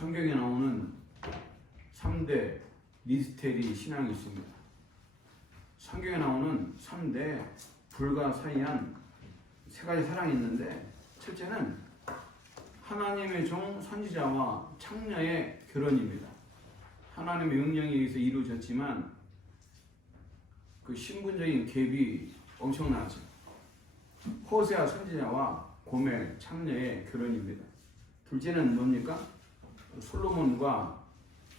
성경에 나오는 3대 미스테리 신앙이 있습니다. 성경에 나오는 3대 불가사의한 세 가지 사랑이 있는데, 첫째는 하나님의 종 선지자와 창녀의 결혼입니다. 하나님의 명령에 의해서 이루어졌지만 그 신분적인 갭이 엄청나죠. 호세아 선지자와 고멜 창녀의 결혼입니다. 둘째는 뭡니까? 솔로몬과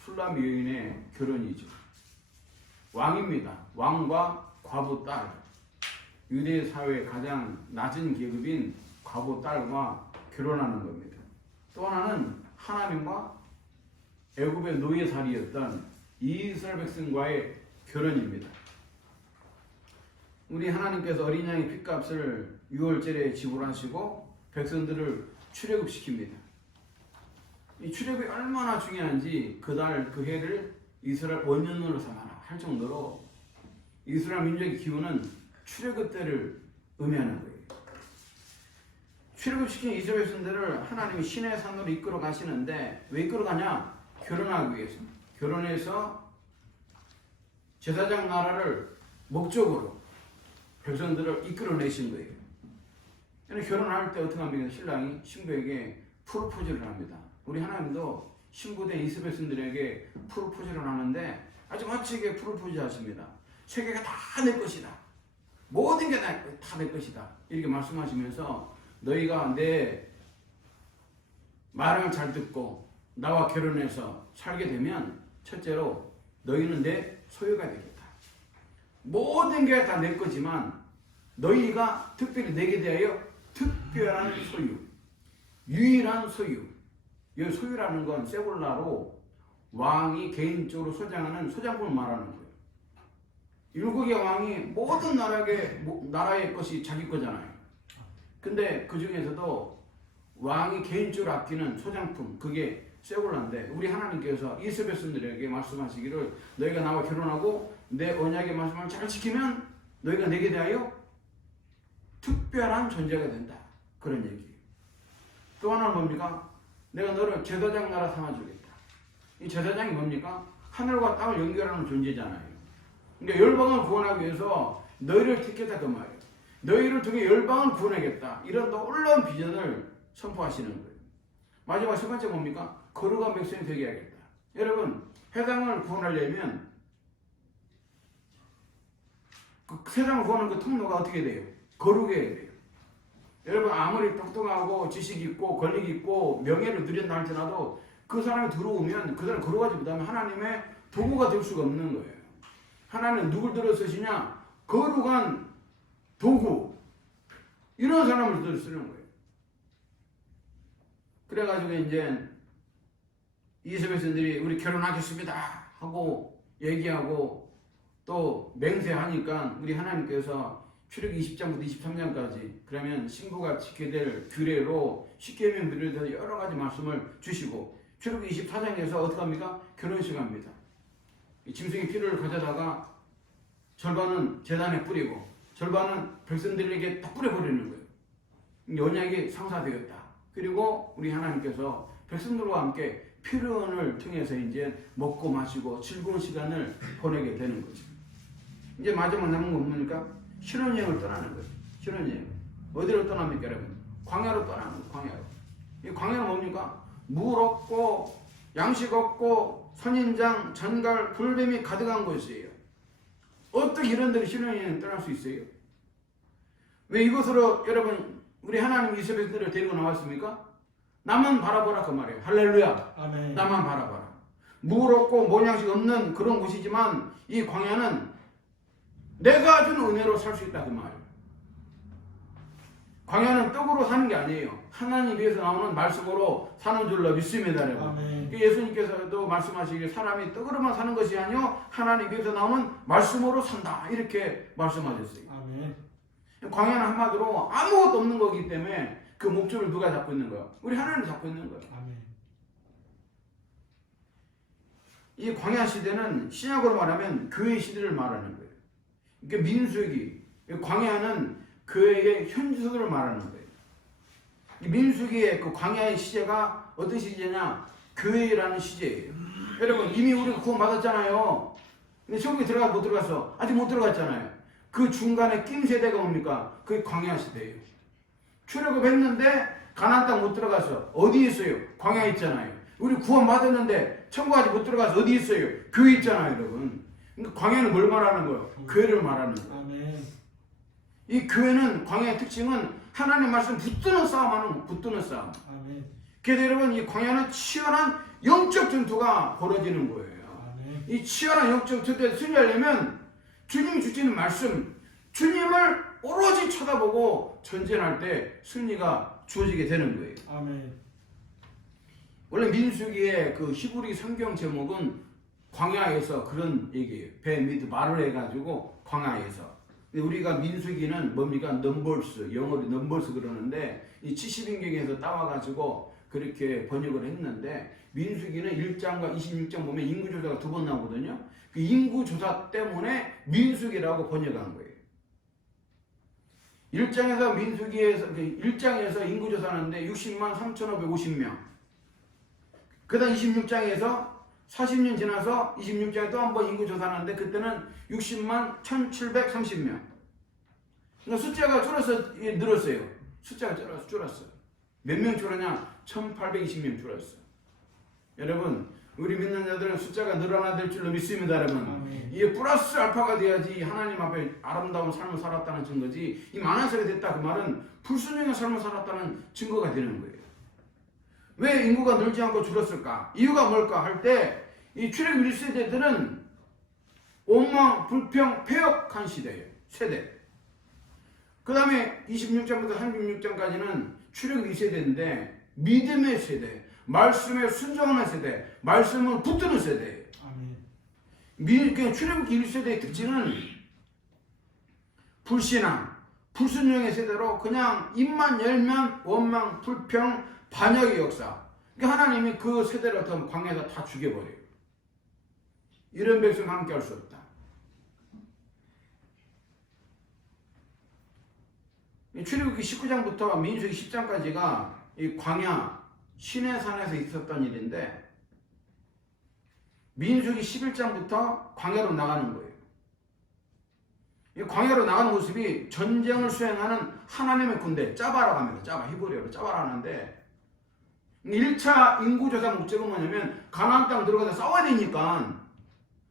슐라미 여인의 결혼이죠. 왕입니다. 왕과 과부 딸. 유대 사회의 가장 낮은 계급인 과부 딸과 결혼하는 겁니다. 또 하나는 하나님과 애굽의 노예살이였던 이스라엘 백성과의 결혼입니다. 우리 하나님께서 어린 양의 핏값을 6월절에 지불하시고 백성들을 출애굽시킵니다. 이 출애굽이 얼마나 중요한지 그달 그 해를 이스라엘 원년으로 삼아라 할 정도로 이스라엘 민족의 기원은 출애굽 때를 의미하는 거예요. 출애굽시킨 이스라엘 백성들을 하나님이 시내 산으로 이끌어 가시는데 왜 이끌어 가냐? 결혼하기 위해서. 결혼해서 제사장 나라를 목적으로 백성들을 이끌어내신 거예요. 결혼할 때 어떻게 합니까? 신랑이 신부에게 프로포즈를 합니다. 우리 하나님도 신부된 이스라엘 백성들에게 프로포즈를 하는데 아주 멋지게 프로포즈 하십니다. 세계가 다 내 것이다. 모든 게 다 내 것이다. 이렇게 말씀하시면서 너희가 내 말을 잘 듣고 나와 결혼해서 살게 되면 첫째로 너희는 내 소유가 되겠다. 모든 게 다 내 거지만 너희가 특별히 내게 대하여 특별한 소유, 유일한 소유. 이 소유라는 건 세골라로 왕이 개인적으로 소장하는 소장품을 말하는 거예요. 일국의 왕이 모든 나라의 것이 자기 거잖아요. 근데 그 중에서도 왕이 개인적으로 아끼는 소장품, 그게 세골라인데 우리 하나님께서 이스라엘 백성들에게 말씀하시기를 너희가 나와 결혼하고 내 언약의 말씀을 잘 지키면 너희가 내게 대하여 특별한 존재가 된다. 그런 얘기예요. 또 하나는 뭡니까? 내가 너를 제사장 나라 삼아주겠다. 이 제사장이 뭡니까? 하늘과 땅을 연결하는 존재잖아요. 그러니까 열방을 구원하기 위해서 너희를 택했다 그 말이에요. 너희를 통해 열방을 구원하겠다. 이런 놀라운 비전을 선포하시는 거예요. 마지막 세 번째 뭡니까? 거룩한 백성이 되게 하겠다. 여러분, 세상을 구원하려면 그 세상을 구원하는 그 통로가 어떻게 돼요? 거룩해야 돼요. 여러분, 아무리 똑똑하고 지식 있고 권력 있고 명예를 누린다 할지라도 그 사람이 들어오면 그 사람이 거룩하지 못하면 하나님의 도구가 될 수가 없는 거예요. 하나님은 누굴 들어 쓰시냐? 거룩한 도구, 이런 사람을 들어 쓰는 거예요. 그래가지고 이제 이스라엘 백성들이 우리 결혼하겠습니다 하고 얘기하고 또 맹세하니까 우리 하나님께서 출애굽 20장부터 23장까지 그러면 신부가 지켜야 될 규례로 십계명들에 대해서 여러 가지 말씀을 주시고 출애굽 24장에서 어떻게 합니까? 결혼식 합니다. 짐승의 피를 가져다가 절반은 제단에 뿌리고 절반은 백성들에게 다 뿌려버리는 거예요. 언약이 상사되었다. 그리고 우리 하나님께서 백성들과 함께 피론을 통해서 이제 먹고 마시고 즐거운 시간을 보내게 되는 거죠. 이제 마지막 남은 건 뭡니까? 신혼여행을 떠나는 거예요. 신혼여행. 어디로 떠납니까, 여러분? 광야로 떠나는 거예요. 광야로. 이 광야는 뭡니까? 물 없고 양식 없고 선인장, 전갈, 불뱀이 가득한 곳이에요. 어떻게 이런 데로 신혼여행 떠날 수 있어요? 왜 이곳으로 여러분 우리 하나님 이스라엘 백성들을 데리고 나왔습니까? 나만 바라보라 그 말이에요. 할렐루야. 아멘. 나만 바라봐라. 물 없고 모양식 없는 그런 곳이지만 이 광야는 내가 준 은혜로 살 수 있다 그 말이에요. 광야는 떡으로 사는 게 아니에요. 하나님 위해서 나오는 말씀으로 사는 줄로 믿습니다, 여러분. 아멘. 예수님께서도 말씀하시기를 사람이 떡으로만 사는 것이 아니요 하나님 위해서 나오는 말씀으로 산다 이렇게 말씀하셨어요. 아멘. 광야는 한마디로 아무것도 없는 거기 때문에 그 목줄을 누가 잡고 있는 거예요? 우리 하나님이 잡고 있는 거예요. 아멘. 이 광야 시대는 신약으로 말하면 교회 시대를 말하는 거예요. 그러니까 민수기, 광야는 교회의 현주소를 말하는 거예요. 민수기의 그 광야의 시제가 어떤 시제냐? 교회라는 시제예요. 여러분 이미 우리가 구원 받았잖아요. 근데 천국에 들어가 못 들어갔어? 아직 못 들어갔잖아요. 그 중간에 낀 세대가 뭡니까? 그게 광야 시대예요. 출애굽했는데 가나안 땅 못 들어갔어. 어디 있어요? 광야 있잖아요. 우리 구원 받았는데 천국 아직 못 들어가서 어디 있어요? 교회 있잖아요, 여러분. 그러니까 광야는 뭘 말하는 거예요? 교회를 말하는 거예요. 아멘. 이 교회는 광야의 특징은 하나님 말씀 붙드는 싸움하는 붙드는 싸움. 아멘. 그래서 여러분 이 광야는 치열한 영적 전투가 벌어지는 거예요. 아멘. 이 치열한 영적 전투에 승리하려면 주님이 주시는 말씀, 주님을 오로지 쳐다보고 전쟁할 때 승리가 주어지게 되는 거예요. 아멘. 원래 민수기의 그 히브리 성경 제목은 광야에서 그런 얘기예요. 배 밑에 말을 해가지고 광야에서. 근데 우리가 민수기는 뭡니까? 넘버스, 영어로 넘버스 그러는데 이 70인경에서 따와가지고 그렇게 번역을 했는데 민수기는 1장과 26장 보면 인구조사가 2번 나오거든요. 그 인구조사 때문에 민수기라고 번역한 거예요. 1장에서 민수기에서 1장에서 인구조사하는데 60만 3,550명. 그 다음 26장에서 40년 지나서 26장에 또 한 번 인구조사하는데 그때는 60만 1,730명. 그러니까 숫자가 늘었어요. 숫자가 줄었어요. 몇 명 줄었냐? 1,820명 줄었어요. 여러분, 우리 믿는 자들은 숫자가 늘어나야 될 줄로 믿습니다, 여러분. 아멘. 이게 플러스 알파가 돼야지 하나님 앞에 아름다운 삶을 살았다는 증거지. 이 만화설이 됐다 그 말은 불순종의 삶을 살았다는 증거가 되는 거예요. 왜 인구가 늘지 않고 줄었을까? 이유가 뭘까 할 때 이 출애굽 1세대들은 원망, 불평, 폐역한 시대예요. 세대. 그 다음에 26장부터 36장까지는 출애굽 2세대인데 믿음의 세대, 말씀에 순종하는 세대, 말씀을 붙드는 세대예요. 아멘. 출애굽 1세대의 특징은 불신앙, 불순종의 세대로 그냥 입만 열면 원망, 불평, 반역의 역사. 그러니까 하나님이 그 세대를 어떤 광야에서 다 죽여버려요. 이런 백성과 함께 할 수 없다. 출애굽기 19장부터 민수기 10장까지가 이 광야 시내산에서 있었던 일인데 민수기 11장부터 광야로 나가는 거예요. 이 광야로 나가는 모습이 전쟁을 수행하는 하나님의 군대 짜바라고 합니다. 짜바, 히브리어로 짜바라 하는데 1차 인구조사 목적은 뭐냐면 가나안 땅 들어가서 싸워야 되니까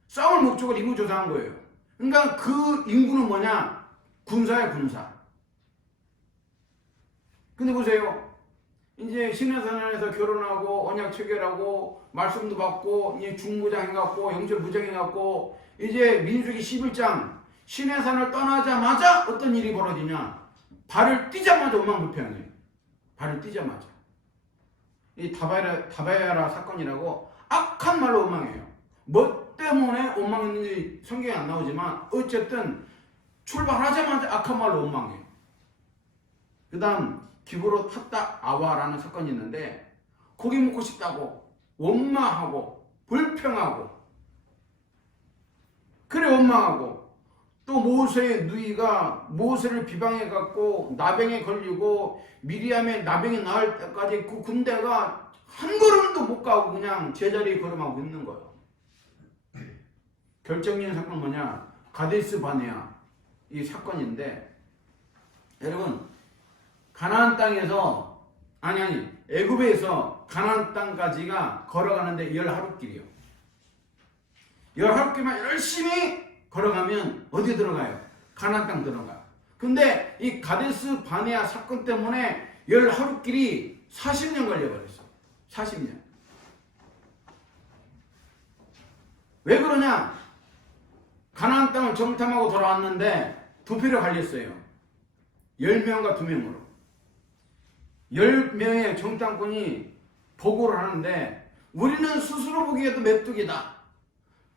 싸울 목적으로 인구조사한 거예요. 그러니까 그 인구는 뭐냐? 군사야 군사. 근데 보세요. 이제 시내산에서 결혼하고 언약 체결하고 말씀도 받고 이제 중무장 해갖고 영절 무장 해갖고 이제 민수기 11장 시내산을 떠나자마자 어떤 일이 벌어지냐? 발을 띄자마자 오만불평해. 발을 띄자마자. 이 다바야라 사건이라고 악한 말로 원망해요. 뭐 때문에 원망했는지 성경에 안 나오지만 어쨌든 출발하자마자 악한 말로 원망해요. 그 다음 기브롯 핫다 아와라는 사건이 있는데 고기 먹고 싶다고 원망하고 불평하고 그래 원망하고 또 모세의 누이가 모세를 비방해갖고 나병에 걸리고 미리암의 나병이 나을 때까지 그 군대가 한 걸음도 못 가고 그냥 제자리에 걸음하고 있는 거예요. 결정적인 사건은 뭐냐? 가데스 바네아 이 사건인데 여러분 가나안 땅에서 애굽에서 가나안 땅까지가 걸어가는데 10하루길이요. 10하루길만 열심히 걸어가면 어디 들어가요? 가나안 땅 들어가요. 근데 이 가데스 바네아 사건 때문에 10하루길이 40년 걸려버렸어. 40년. 왜 그러냐? 가나안 땅을 정탐하고 돌아왔는데 두 표로 갈렸어요. 10명과 2명으로. 10명의 정탐꾼이 보고를 하는데 우리는 스스로 보기에도 메뚜기다.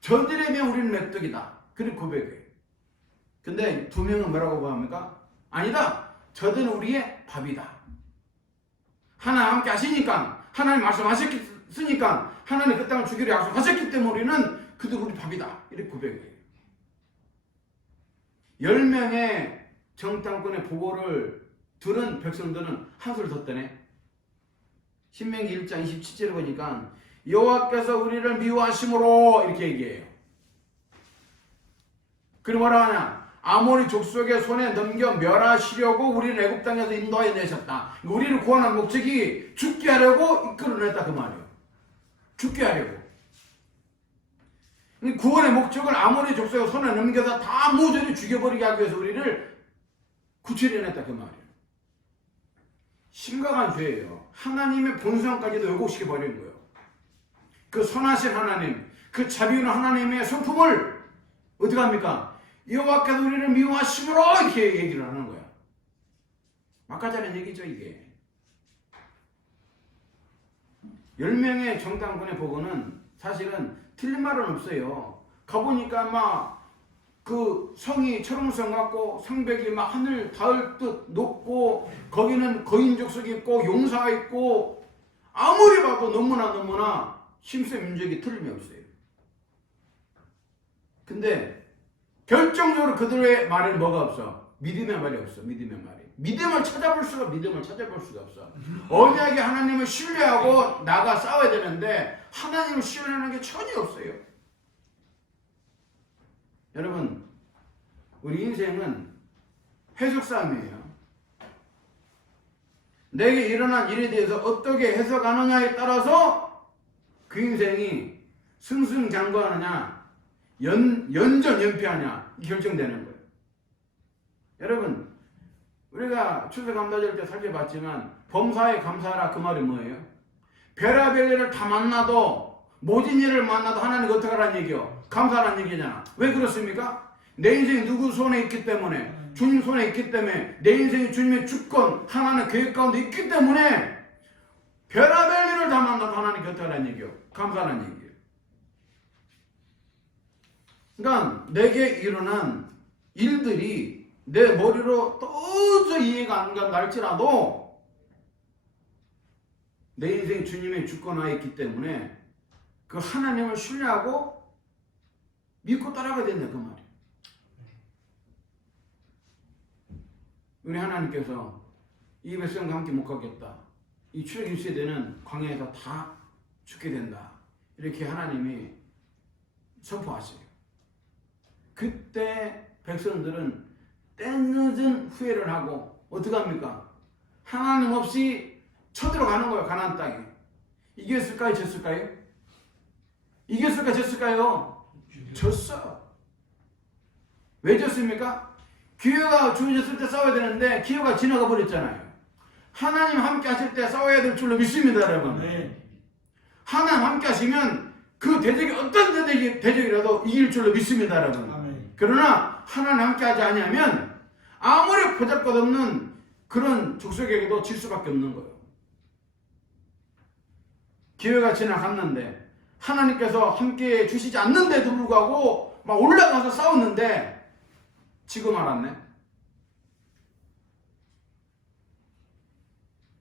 저들에 비하면 우리는 메뚜기다. 그렇게 고백해요. 근데 2명은 뭐라고 합니까? 아니다. 저들은 우리의 밥이다. 하나님 함께 하시니까 하나님 말씀하셨으니까 하나님 그 땅을 주기로 약속하셨기 때문에 우리는 그들 우리 밥이다. 이렇게 고백해요. 10명의 정탐꾼의 보고를 들은 백성들은 한술 더 떠네. 신명기 1장 27절에 보니까 여호와께서 우리를 미워하심으로 이렇게 얘기해요. 그리고 뭐라 하냐? 아모리 족속의 손에 넘겨 멸하시려고 우리를 애굽 땅에서 인도하여 내셨다. 우리를 구원한 목적이 죽게 하려고 이끌어냈다 그 말이에요. 죽게 하려고. 구원의 목적을 아모리 족속의 손에 넘겨서 다 모조리 죽여버리게 하기 위해서 우리를 구출해냈다 그 말이에요. 심각한 죄예요. 하나님의 본성까지도 왜곡시켜 버린 거예요. 그 선하신 하나님, 그 자비로운 하나님의 성품을 어떻게 합니까? 여호와께서 우리를 미워하심으로 이렇게 얘기를 하는 거야. 막가자는 얘기죠 이게. 10명의 정탐꾼의 보고는 사실은 틀린 말은 없어요. 가보니까 막 그 성이 철옹성 같고 성벽이 막 하늘 닿을 듯 높고 거기는 거인 족속이 있고 용사가 있고 아무리 봐도 너무나 힘센 민족이 틀림이 없어요. 근데 결정적으로 그들의 말은 뭐가 없어? 믿음의 말이 없어. 믿음의 말이. 믿음을 찾아볼 수가 없어. 언약의 하나님을 신뢰하고 나가 싸워야 되는데 하나님을 신뢰하는 게 전혀 없어요. 여러분, 우리 인생은 해석 싸움이에요. 내게 일어난 일에 대해서 어떻게 해석하느냐에 따라서 그 인생이 승승장구하느냐 연전연패하냐 결정되는 거예요. 여러분, 우리가 추수감사절 때 살펴봤지만 범사에 감사하라 그 말이 뭐예요? 별의별 일을 다 만나도 모진 일을 만나도 하나님 어떻게 하라는 얘기요? 감사하라는 얘기잖아. 왜 그렇습니까? 내 인생이 누구 손에 있기 때문에, 주님 손에 있기 때문에, 내 인생이 주님의 주권 하나님의 계획 가운데 있기 때문에 별의별 일을 다 만나도 하나님 어떻게 하라는 얘기요? 감사하라는 얘기예요. 그러니까 내게 일어난 일들이 내 머리로 도저히 이해가 안 간다 할지라도 내 인생이 주님의 주권 하에 있기 때문에 그 하나님을 신뢰하고 믿고 따라가야 된다 그 말이에요. 우리 하나님께서 이 백성과 함께 못 가겠다. 이 출애굽 시대는 광야에서 다 죽게 된다. 이렇게 하나님이 선포하세요. 그때 백성들은 때늦은 후회를 하고 어떻게 합니까? 하나님 없이 쳐들어가는 거예요. 가나안 땅에. 이겼을까요? 졌을까요? 이겼을까요? 졌을까요? 졌어. 왜 졌습니까? 기회가 주어졌을 때 싸워야 되는데 기회가 지나가 버렸잖아요. 하나님 함께 하실 때 싸워야 될 줄로 믿습니다, 여러분. 네. 하나님 함께 하시면 그 대적이 어떤 대적이라도 이길 줄로 믿습니다, 여러분. 아멘. 그러나 하나님 함께 하지 아니하면 아무리 보잘것없는 그런 족속에게도 질 수밖에 없는 거예요. 기회가 지나갔는데 하나님께서 함께 주시지 않는데도 불구하고 막 올라가서 싸웠는데 지금 알았네.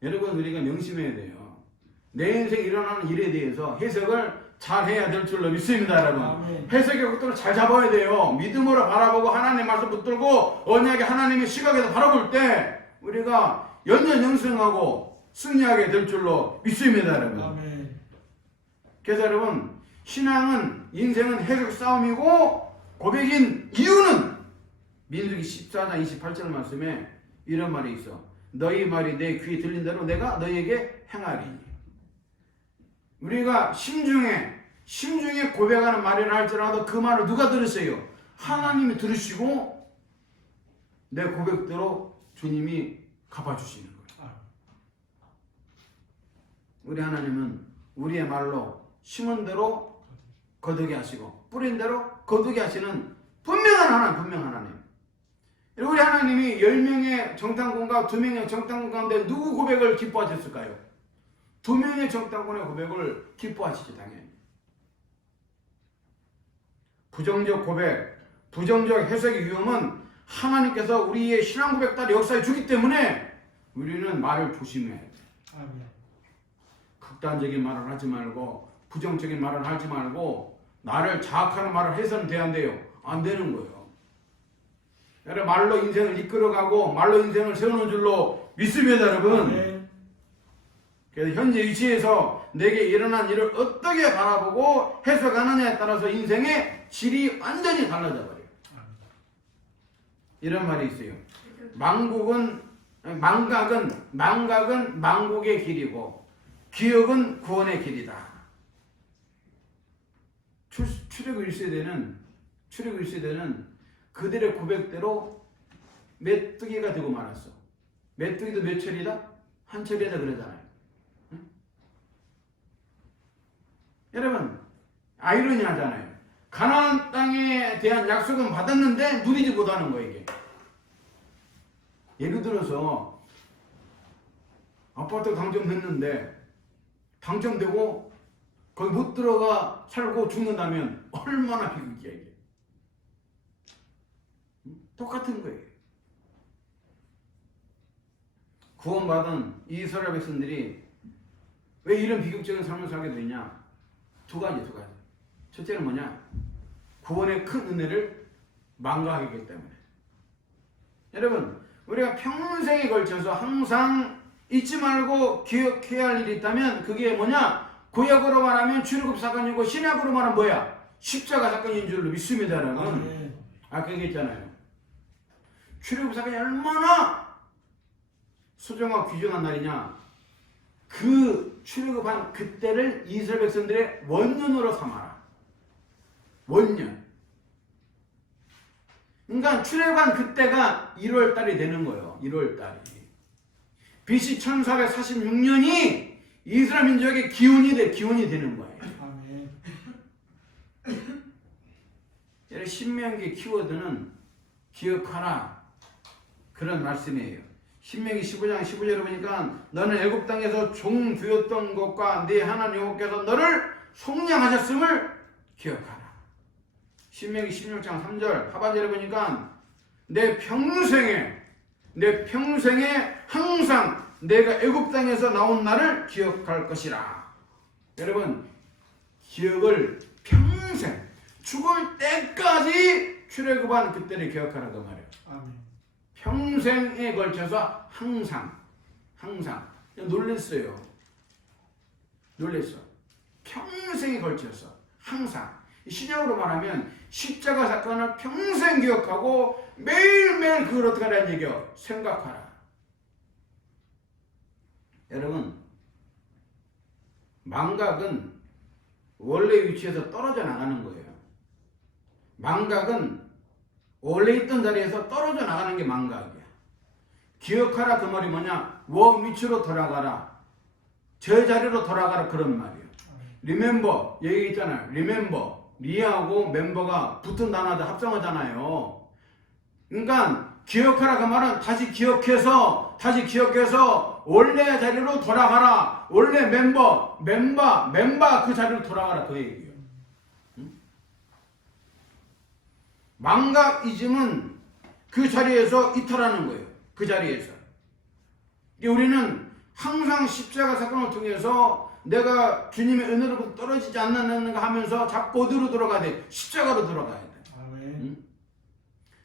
여러분, 우리가 명심해야 돼요. 내 인생에 일어나는 일에 대해서 해석을 잘 해야 될 줄로 믿습니다, 여러분. 아멘. 해석의 것들을 잘 잡아야 돼요. 믿음으로 바라보고 하나님 말씀 붙들고 언약의 하나님의 시각에서 바라볼 때 우리가 연전영승하고 승리하게 될 줄로 믿습니다, 여러분. 아멘. 그래서 여러분, 신앙은 인생은 해석 싸움이고 고백인 이유는 민수기 14장 28절 말씀에 이런 말이 있어. 너희 말이 내 귀에 들린 대로 내가 너희에게 행하리니. 우리가 심중에 고백하는 말이라 할지라도 그 말을 누가 들으세요? 하나님이 들으시고 내 고백대로 주님이 갚아주시는 거예요. 우리 하나님은 우리의 말로 심은 대로 거두게 하시고 뿌린 대로 거두게 하시는 분명한 하나님. 우리 하나님이 10명의 정탐꾼과 2명의 정탐꾼 가운데 누구 고백을 기뻐하셨을까요? 2명의 정탐꾼의 고백을 기뻐하시지 당연히. 부정적 고백, 부정적 해석의 위험은 하나님께서 우리의 신앙 고백 따라 역사해 주기 때문에 우리는 말을 조심해야 돼. 극단적인 말을 하지 말고 부정적인 말을 하지 말고 나를 자학하는 말을 해서는 돼야 안 돼요. 안 되는 거예요. 여러분, 말로 인생을 이끌어가고 말로 인생을 세우는 줄로 믿습니다, 여러분. 네. 그래서 현재 위치에서 내게 일어난 일을 어떻게 바라보고 해석하느냐에 따라서 인생의 질이 완전히 달라져 버려요. 이런 말이 있어요. 망각은 망국의 길이고 기억은 구원의 길이다. 출애굽 1세대는 그들의 고백대로 메뚜기가 되고 말았어. 메뚜기도 몇 철이다? 한 철이다 그러잖아요. 응? 여러분 아이러니하잖아요. 가나안 땅에 대한 약속은 받았는데 누리지 못하는 거예요. 이게. 예를 들어서 아파트 당첨됐는데 당첨되고 거기 못 들어가 살고 죽는다면 얼마나 비극이야 이게. 똑같은 거예요. 구원받은 이스라엘 백성들이 왜 이런 비극적인 삶을 살게 되냐? 두 가지. 첫째는 뭐냐? 구원의 큰 은혜를 망각하기 때문에. 여러분, 우리가 평생에 걸쳐서 항상 잊지 말고 기억해야 할 일이 있다면 그게 뭐냐? 구약으로 말하면 출애굽 사건이고 신약으로 말하면 뭐야? 십자가 사건인 줄로 믿습니다, 여러분. 아까 얘기했잖아요. 출애굽 사건이 얼마나 소중하고 귀중한 날이냐? 그 출애굽한 그때를 이스라엘 백성들의 원년으로 삼아라. 원년. 그러니까 출애굽한 그때가 1월 달이 되는 거예요. 1월 달이. BC 1446년이 이스라엘 민족의 기원이 되는 거예요. 아멘. 신명기 키워드는 기억하라. 그런 말씀이에요. 신명기 15장 15절에 보니까 너는 애굽 땅에서 종되었던 것과 네 하나님 여호와께서 너를 속량하셨음을 기억하라. 신명기 16장 3절 하반절에 보니까 내 평생에 항상 내가 애굽 땅에서 나온 날을 기억할 것이라. 여러분 기억을 평생 죽을 때까지 출애굽한 그때를 기억하라 그 말이에요. 아멘. 평생에 걸쳐서 항상 놀랬어. 평생에 걸쳐서 항상. 신약으로 말하면 십자가 사건을 평생 기억하고 매일매일 그걸 어떻게 하라는 얘기요? 생각하라. 여러분 망각은 원래 위치에서 떨어져 나가는 거예요. 망각은 원래 있던 자리에서 떨어져 나가는 게 망각이야. 기억하라 그 말이 뭐냐? 위치로 돌아가라. 저 자리로 돌아가라 그런 말이에요. 리멤버 얘기 있잖아요. 리멤버 리하고 멤버가 붙은 단어들 합성하잖아요. 그러니까 기억하라 그 말은 다시 기억해서 원래 자리로 돌아가라. 원래 멤버 그 자리로 돌아가라 그 얘기예요. 망각이즘은 그 자리에서 이탈하는 거예요. 그 자리에서. 우리는 항상 십자가 사건을 통해서 내가 주님의 은혜로부터 떨어지지 않는가 하면서 자꾸 어디로 들어가야 돼? 십자가로 들어가야 돼. 응?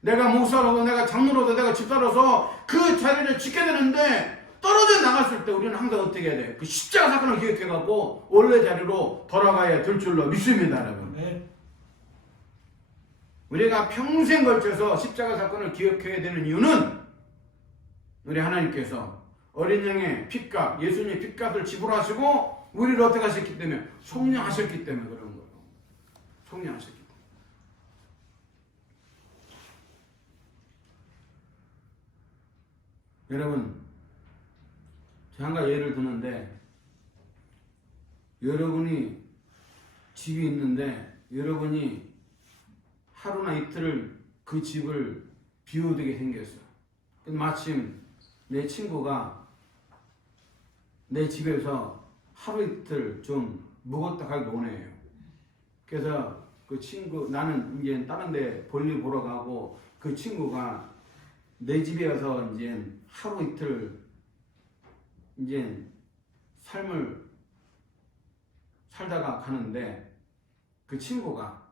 내가 목사로도 내가 장로로도 내가 집사로서 그 자리를 지켜야 되는데 떨어져 나갔을 때 우리는 항상 어떻게 해야 돼? 그 십자가 사건을 기억해갖고 원래 자리로 돌아가야 될 줄로 믿습니다, 여러분. 네. 우리가 평생 걸쳐서 십자가 사건을 기억해야 되는 이유는 우리 하나님께서 어린 양의 핏값, 예수님의 핏값을 지불하시고 우리를 어떻게 하셨기 때문에? 속량하셨기 때문에 그런 거예요. 속량하셨기 때문에. 여러분, 제가 한 가지 예를 드는데 여러분이 집이 있는데 여러분이 하루나 이틀을 그 집을 비워두게 생겼어. 마침 내 친구가 내 집에서 하루 이틀 좀 묵었다 가기 원해요. 그래서 그 친구, 나는 이제 다른 데 볼일 보러 가고 그 친구가 내 집에 와서 이제 하루 이틀 이제 삶을 살다가 가는데 그 친구가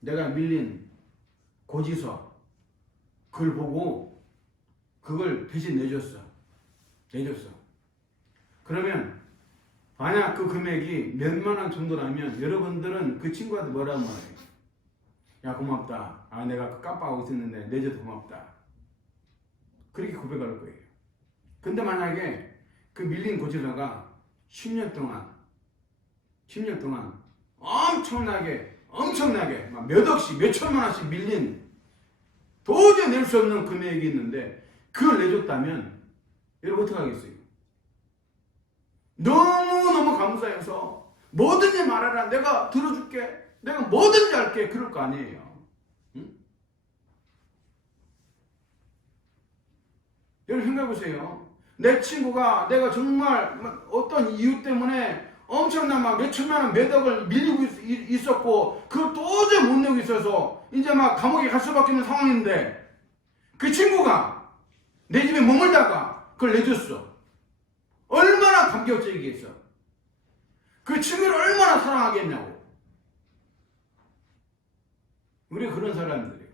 내가 밀린 고지서 그걸 보고 그걸 대신 내줬어. 그러면 만약 그 금액이 몇만 원 정도라면 여러분들은 그 친구한테 뭐라고 말해요? 야 고맙다. 아 내가 깜빡하고 있었는데 내줘도 고맙다. 그렇게 고백할 거예요. 근데 만약에 그 밀린 고지서가 10년 동안 엄청나게 막 몇 억씩 몇 천만 원씩 밀린 도저히 낼 수 없는 금액이 있는데 그걸 내줬다면 여러분 어떻게 하겠어요? 너무너무 감사해서 뭐든지 말해라. 내가 들어줄게. 내가 뭐든지 할게. 그럴 거 아니에요. 응? 여러분 생각해보세요. 내 친구가 내가 정말 어떤 이유 때문에 엄청난 막 몇천만 원, 몇 억을 밀리고 있었고 그걸 도저히 못 내고 있어서 이제 막 감옥에 갈 수밖에 없는 상황인데 그 친구가 내 집에 머물다가 그걸 내줬어. 얼마나 감격적이겠어. 그 친구를 얼마나 사랑하겠냐고. 우리 그런 사람들이에요.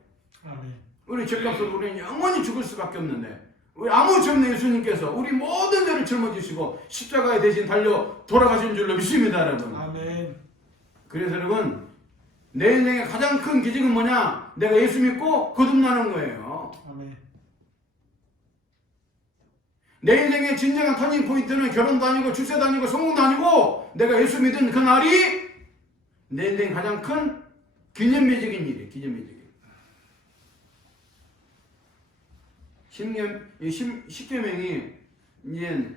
아멘. 우리 죄값으로 우리는 영원히 죽을 수밖에 없는데 우리 아무것이 없는 예수님께서 우리 모든 죄를 짊어지시고 십자가에 대신 달려 돌아가신 줄로 믿습니다, 여러분. 아멘. 그래서 여러분 내 인생의 가장 큰 기적은 뭐냐? 내가 예수 믿고 거듭나는 거예요. 아멘. 내 인생의 진정한 터닝 포인트는 결혼도 아니고 출세도 아니고 성공도 아니고 내가 예수 믿은 그 날이 내 인생의 가장 큰 기념비적인 일이에요. 기념비적인. 십계명이 이제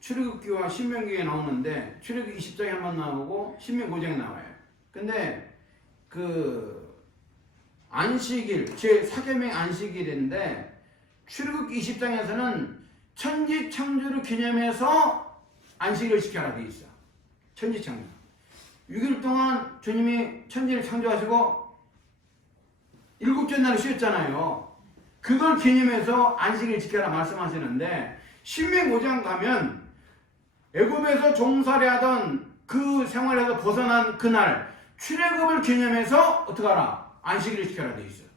출애굽기와 신명기에 나오는데 출애굽기 20장에 한번 나오고 신명 5장에 나와요. 근데 그 안식일 제4계명 안식일인데 출애굽기 20장에서는 천지 창조를 기념해서 안식일을 지켜라 돼 있어. 천지 창조. 6일 동안 주님이 천지를 창조하시고 7째 날을 쉬었잖아요. 그걸 기념해서 안식일 지켜라 말씀하시는데 신명 5장 가면 애굽에서 종살이하던 그 생활에서 벗어난 그날 출애굽을 기념해서 어떻게 하라? 안식일을 지켜라 돼 있어요.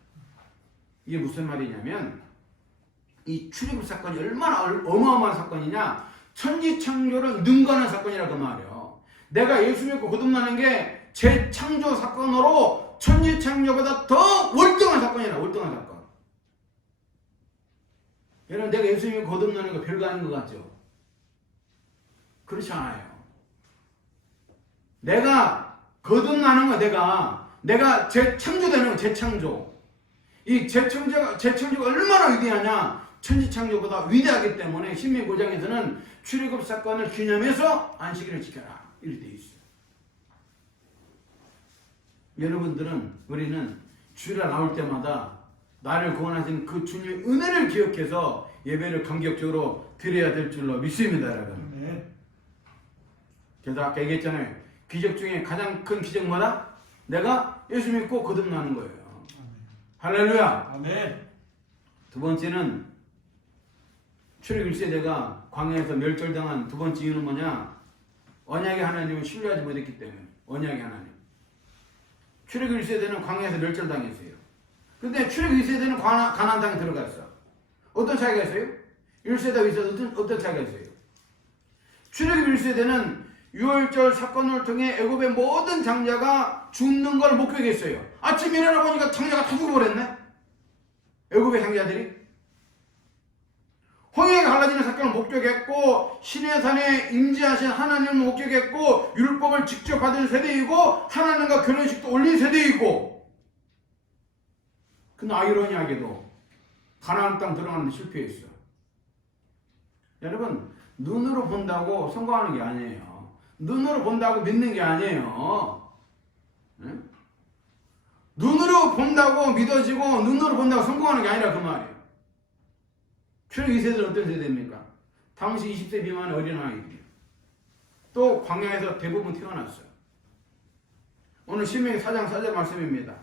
이게 무슨 말이냐면 이 출애굽 사건이 얼마나 어마어마한 사건이냐? 천지창조를 능가하는 사건이라 그 말이에요. 내가 예수 믿고 거듭나는 게 재창조 사건으로 천지창조보다 더 월등한 사건이라 월등한 사건. 여러분 내가 예수 믿고 거듭나는 거 별거 아닌 것 같죠? 그렇지 않아요. 내가 거듭나는 거 내가 재창조되는 거 재창조. 이 재창조가 얼마나 위대하냐? 천지창조보다 위대하기 때문에 신명 5장에서는 출애굽 사건을 기념해서 안식일을 지켜라 이렇게 되어 있어요. 여러분들은 우리는 주일에 나올 때마다 나를 구원하신 그 주님의 은혜를 기억해서 예배를 감격적으로 드려야 될 줄로 믿습니다, 여러분. 네. 그래서 아까 얘기했잖아요. 기적 중에 가장 큰 기적 뭐다? 내가 예수 믿고 거듭나는 거예요. 할렐루야. 아멘. 두 번째는 출애굽 1세대가 광야에서 멸절당한 두 번째 이유는 뭐냐? 언약의 하나님을 신뢰하지 못했기 때문에. 언약의 하나님. 출애굽 1세대는 광야에서 멸절당했어요. 근데 출애굽 2세대는 가나안 땅에 들어갔어. 어떤 차이가 있어요? 1세대와 2세대 어떤 차이가 있어요? 출애굽 1세대는 유월절 사건을 통해 애굽의 모든 장자가 죽는 걸 목격했어요. 아침에 일어나 보니까 장자가 다 죽어버렸네. 애굽의 장자들이. 홍해가 갈라지는 사건을 목격했고 시내산에 임재하신 하나님을 목격했고 율법을 직접 받은 세대이고 하나님과 결혼식도 올린 세대이고 근데 아이러니하게도 가나안 땅 들어가는데 실패했어. 여러분 눈으로 본다고 성공하는 게 아니에요. 눈으로 본다고 믿는 게 아니에요. 네? 눈으로 본다고 믿어지고 눈으로 본다고 성공하는 게 아니라 그 말이에요. 출애굽 2세대는 어떤 세대입니까? 당시 20세 미만의 어린아이들이에요. 또 광야에서 대부분 태어났어요. 오늘 신명기 4장 4절 말씀입니다.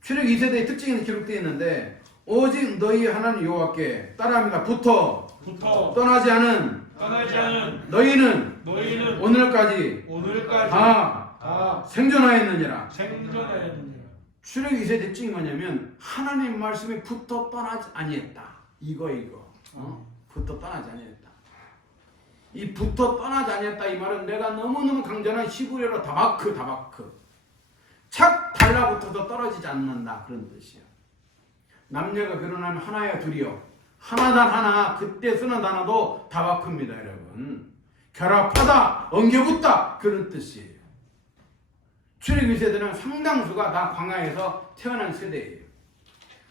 출애굽 2세대의 특징이 기록되어 있는데 오직 너희 하나님 여호와께 따라합니다. 붙어 떠나지 않은 너희는 오늘까지 다 생존하였느니라. 출애굽 2세대 특징이 뭐냐면 하나님 말씀에 붙어 떠나지 아니했다. 이거 붙어 떠나지 아니했다. 이 붙어 떠나지 않았다 이 말은 내가 너무너무 강전한 시브레로 다바크 착 달라붙어서 떨어지지 않는다 그런 뜻이야. 남녀가 결혼하면 하나야 둘이요. 하나단 하나 그때 쓰는 단어도 다바크입니다 여러분. 결합하다 엉겨붙다 그런 뜻이에요. 출애굽 세대는 상당수가 다 광야에서 태어난 세대예요.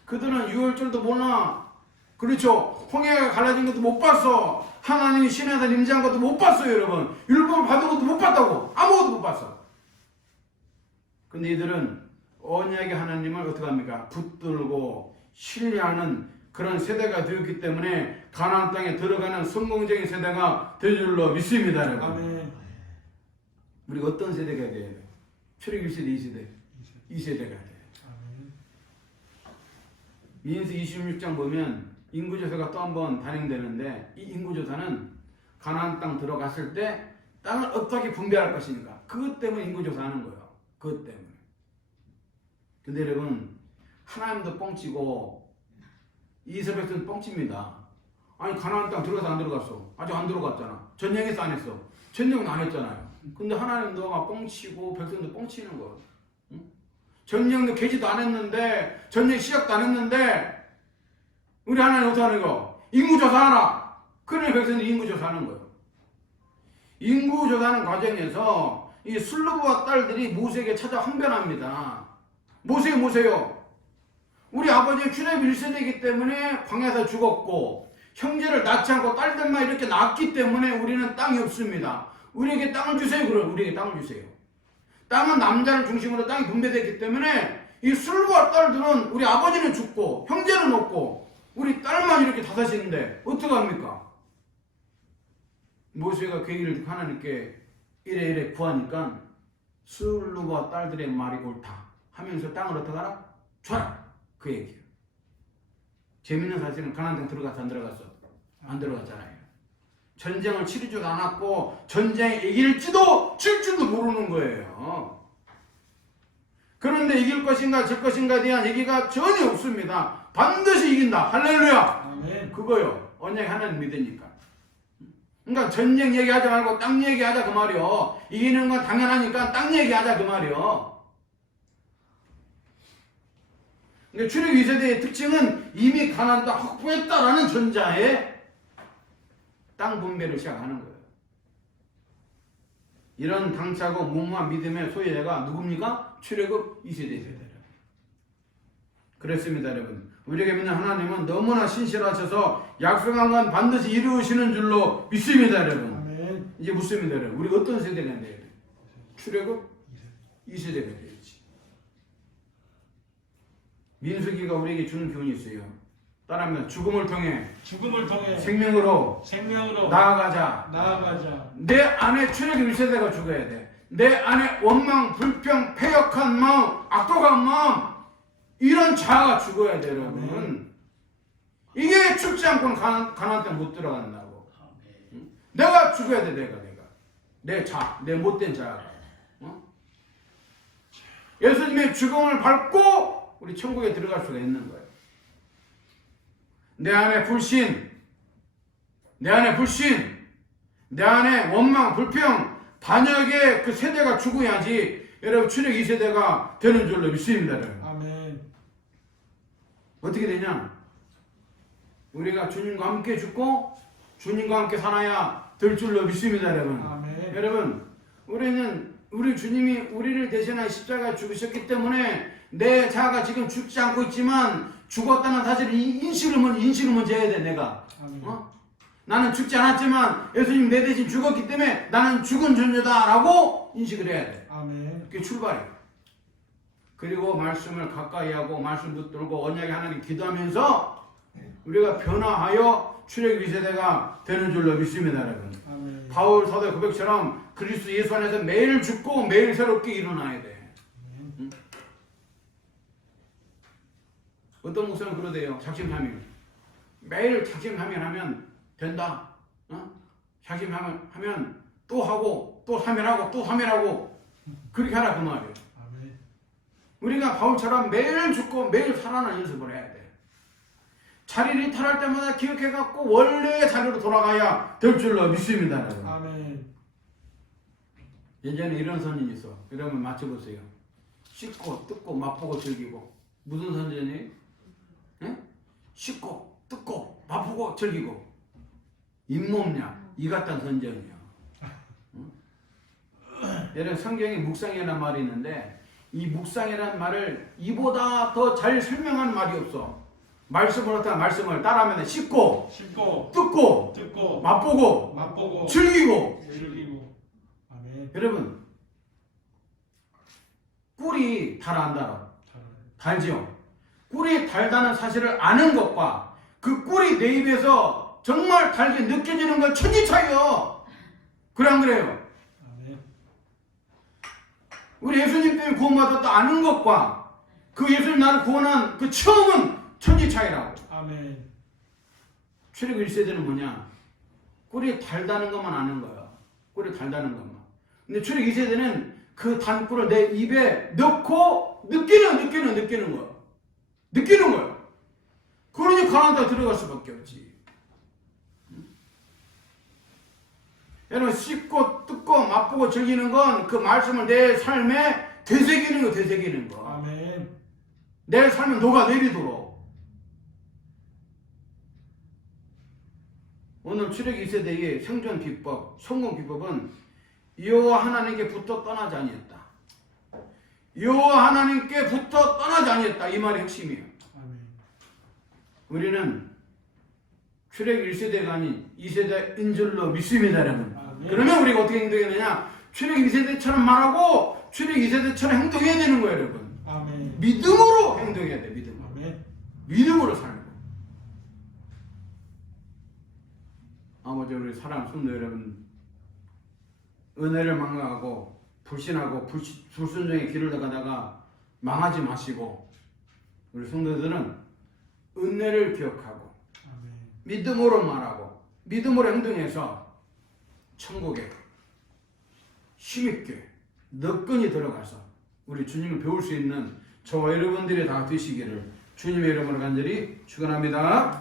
그들은 유월절도 몰라. 그렇죠. 홍해가 갈라진 것도 못 봤어. 하나님이 신에다 임재한 것도 못 봤어요 여러분. 율법을 받은 것도 못 봤다고. 아무것도 못 봤어. 근데 이들은 언약의 하나님을 어떻게 합니까? 붙들고 신뢰하는 그런 세대가 되었기 때문에 가나안 땅에 들어가는 성공적인 세대가 될 줄로 믿습니다 여러분. 아멘. 우리가 어떤 세대가 돼야 돼? 출애굽 세대, 이 세대가 돼. 민수 26장 보면 인구조사가 또 한 번 단행되는데 이 인구조사는 가나안 땅 들어갔을 때 땅을 어떻게 분배할 것이니까 그것 때문에 인구조사하는 거예요. 그것 때문에. 근데 여러분 하나님도 뻥치고 이스라엘 백성도 뻥칩니다. 아니 가나안 땅 들어가서 안 들어갔어. 아직 안 들어갔잖아. 전쟁했어 안 했어? 전쟁은 안 했잖아요. 근데 하나님도 막 뻥치고 백성도 뻥치는 거예요. 응? 전쟁도 개지도 안 했는데 전쟁 시작도 안 했는데 우리 하나님 어떻게 하는 거? 인구조사하라. 그러니 백성들이 인구조사하는 거예요. 인구조사하는 과정에서 이 술루브와 딸들이 모세에게 찾아 항변합니다. 모세요. 우리 아버지의 출애굽 1세대이기 때문에 광야에서 죽었고 형제를 낳지 않고 딸들만 이렇게 낳았기 때문에 우리는 땅이 없습니다. 우리에게 땅을 주세요. 그럼 우리에게 땅을 주세요. 땅은 남자를 중심으로 땅이 분배되기 때문에 이 술루와 딸들은 우리 아버지는 죽고 형제는 없고 우리 딸만 이렇게 다섯인데 어떡합니까? 모세가 그 얘기를 듣고 하나님께 이래 구하니까 술루와 딸들의 말이 옳다 하면서 땅을 어떻게 하라? 줘라! 그 얘기예요. 재밌는 사실은 가나안 땅 들어갔어 안 들어갔어? 안 들어갔잖아요. 전쟁을 치르지도 않았고 전쟁에 이길지도 질 줄도 모르는 거예요. 그런데 이길 것인가 질 것인가에 대한 얘기가 전혀 없습니다. 반드시 이긴다. 할렐루야. 아멘. 그거요. 언약 하나님 믿으니까. 그러니까 전쟁 얘기하지 말고 땅 얘기하자 그 말이요. 이기는 건 당연하니까 땅 얘기하자 그 말이요. 근데 출애굽 2세대의 특징은 이미 가나안 땅 확보했다라는 전자에 땅 분배를 시작하는 거예요. 이런 당차고 무모한 믿음의 소유자가 누굽니까? 출애굽 2세대 세대라. 그렇습니다 여러분. 우리에게 믿는 하나님은 너무나 신실하셔서 약속한 건 반드시 이루시는 줄로 믿습니다 여러분. 아멘. 이제 묻습니다 여러분. 우리가 어떤 세대가 돼야 돼? 출애굽 2세대가 돼야지. 민수기가 우리에게 주는 교훈이 있어요. 따라합니다. 죽음을 통해 생명으로 나아가자. 내 안에 출애굽 1세대가 죽어야 돼. 내 안에 원망, 불평, 패역한 마음, 악독한 마음 이런 자아가 죽어야 돼 여러분. 이게 죽지 않고는 가나안 땅 못 들어간다고. 응? 내가 죽어야 돼 내가. 내 못된 자아가. 예수님의 죽음을 밟고 우리 천국에 들어갈 수가 있는 거예요. 내 안에 불신, 내 안에 원망, 불평, 반역의 그 세대가 죽어야지 여러분 출애굽 2세대가 되는 줄로 믿습니다. 여러분. 아멘. 어떻게 되냐? 우리가 주님과 함께 죽고 주님과 함께 살아야 될 줄로 믿습니다. 여러분. 아멘. 여러분 우리 주님이 우리를 대신하여 십자가에 죽으셨기 때문에 내 자아가 지금 죽지 않고 있지만 죽었다는 사실을 인식을 먼저 해야 돼 내가. 나는 죽지 않았지만 예수님 내 대신 죽었기 때문에 나는 죽은 존재다라고 인식을 해야 돼. 아멘. 그게 출발이야. 그리고 말씀을 가까이 하고 말씀 붙들고 언약의 하나님 기도하면서 우리가 변화하여 출애굽 2세대가 되는 줄로 믿습니다 여러분. 아멘. 바울 사도의 고백처럼 그리스도 예수 안에서 매일 죽고 매일 새롭게 일어나야 돼. 응? 어떤 목사는 그러대요. 작심하면 매일 작심하면 된다. 작심하면 또 하고 또 사면하고 그렇게 하라 그 말이에요. 아멘. 우리가 바울처럼 매일 죽고 매일 살아나는 연습을 해야 돼. 자리를 이탈할 때마다 기억해갖고 원래의 자리로 돌아가야 될 줄로 믿습니다. 여러분. 아멘. 예전에 이런 선전이 있어. 여러분 맞춰보세요. 씻고 뜯고 맛보고 즐기고. 무슨 선전이에요? 예? 씻고 뜯고 맛보고 즐기고. 잇몸냐 이 같은 선전이야. 응? 여러분 성경에 묵상이라는 말이 있는데 이 묵상이라는 말을 이보다 더 잘 설명하는 말이 없어. 말씀을 갖다가 말씀을 따라하면 씻고 씹고 뜯고 뜯고 맛보고 맛보고 즐기고. 즐기고. 아멘. 여러분 꿀이 달 안 달아? 달지요. 꿀이 달다는 사실을 아는 것과 그 꿀이 내 입에서 정말 달게 느껴지는 건 천지 차이요. 그래 안 그래요? 아멘. 우리 예수님 때문에 구원받았다 아는 것과 그 예수님 나를 구원한 그 처음은 천지 차이라고. 아멘. 출애굽 1세대는 뭐냐? 꿀이 달다는 것만 아는 거야. 꿀이 달다는 것만. 근데 출애굽 2세대는 그 단꿀을 내 입에 넣고 느끼는 거야. 느끼는 거야. 그러니 가나안 땅에 들어갈 수밖에 없지. 여러분 씹고 뜯고 맛보고 즐기는 건 그 말씀을 내 삶에 되새기는 거. 아멘. 내 삶에 녹아내리도록. 오늘 출애굽 2세대의 생존 비법, 성공 비법은 여호와 하나님께 붙어 떠나지 아니했다. 여호와 하나님께 붙어 떠나지 아니했다. 이 말이 핵심이에요. 아멘. 우리는 출애굽 1세대가 아닌 2세대인 줄로 믿습니다, 여러분. 아멘. 그러면 우리가 어떻게 행동해야 되냐? 출애굽 2세대처럼 말하고 출애굽 2세대처럼 행동해야 되는 거예요, 여러분. 아멘. 믿음으로 행동해야 돼, 믿음으로. 아멘. 믿음으로 살고. 아버지 우리 사랑 성도 여러분, 은혜를 망각하고 불신하고 불순종의 길을 나가다가 망하지 마시고 우리 성도들은 은혜를 기억하고 아멘. 믿음으로 말하고 믿음으로 행동해서 천국에 힘있게 너끈히 들어가서 우리 주님을 배울 수 있는 저와 여러분들이 다 되시기를 주님의 이름으로 간절히 축원합니다.